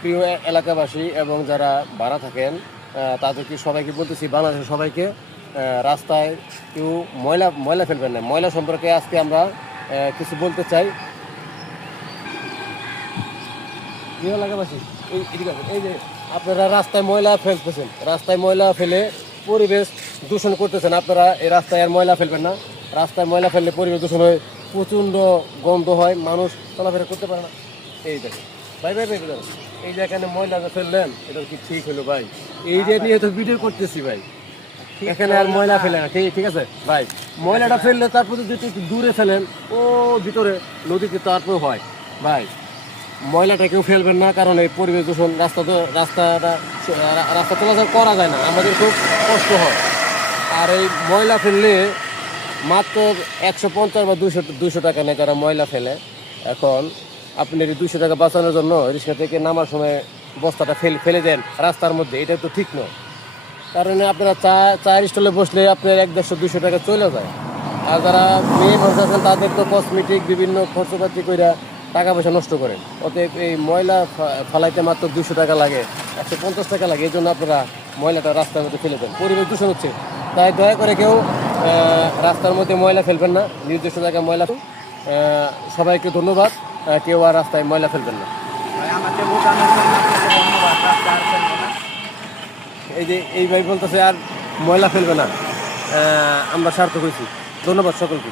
প্রিয় এলাকাবাসী এবং যারা ভাড়া থাকেন তাদেরকে সবাইকে বলতেছি, বাংলাদেশের সবাইকে রাস্তায় কেউ ময়লা ময়লা ফেলবেন না। ময়লা সম্পর্কে আজকে আমরা কিছু বলতে চাই। প্রিয় এলাকাবাসী, এই এই যে আপনারা রাস্তায় ময়লা ফেলতেছেন, রাস্তায় ময়লা ফেলে পরিবেশ দূষণ করতেছেন, আপনারা এই রাস্তায় আর ময়লা ফেলবেন না। রাস্তায় ময়লা ফেললে পরিবেশ দূষণ হয়, প্রচণ্ড গন্ধ হয়, মানুষ চলাফেরা করতে পারে না। এই দেখেন ভাই ভাই ভাই এই যে এখানে ময়লা যে ফেললেন এটা কি ঠিক হলো ভাই? এই যে নিয়ে তো ভিডিও করতেছি ভাই। এখানে আর ময়লা ফেলে না ঠিক ঠিক আছে? ভাই ময়লাটা ফেললে তারপর যদি একটু দূরে ফেলেন ও ভিতরে নদীতে তারপর হয়। ভাই ময়লাটা কেউ ফেলবেন না কারণ এই পরিবেশ দূষণ রাস্তা তো রাস্তাটা রাস্তা চলাচল করা যায় না আমাদের খুব কষ্ট হয়। আর এই ময়লা ফেললে মাত্র একশো পঞ্চাশ বা দুশো দুশো টাকা নেয় যারা ময়লা ফেলে। এখন আপনি এই দুশো টাকা বাঁচানোর জন্য রিক্সা থেকে নামার সময় বস্তাটা ফেল ফেলে দেন রাস্তার মধ্যে এটা তো ঠিক নয়। কারণ আপনারা চা চায়ের স্টলে বসলে আপনার এক দেড়শো দুশো টাকা চলে যায়। আর যারা মেয়ে মানুষ আছেন, তাদের তো কসমেটিক বিভিন্ন খরচপাতি করে টাকা পয়সা নষ্ট করেন। অতএব এই ময়লা ফালাইতে মাত্র দুশো টাকা লাগে, একশো পঞ্চাশ টাকা লাগে এই জন্য আপনারা ময়লাটা রাস্তার মধ্যে ফেলে দেন। পরিবেশ দূষণ হচ্ছে। তাই দয়া করে কেউ রাস্তার মধ্যে ময়লা ফেলবেন না। নির্দিষ্ট জায়গায় ময়লা সবাইকে ধন্যবাদ। কেউ আর রাস্তায় ময়লা ফেলবেন না। এই যে এই ভাই বলতেছে আর ময়লা ফেলবে না। আমরা স্বার্থ হয়েছি ধন্যবাদ সকলকে।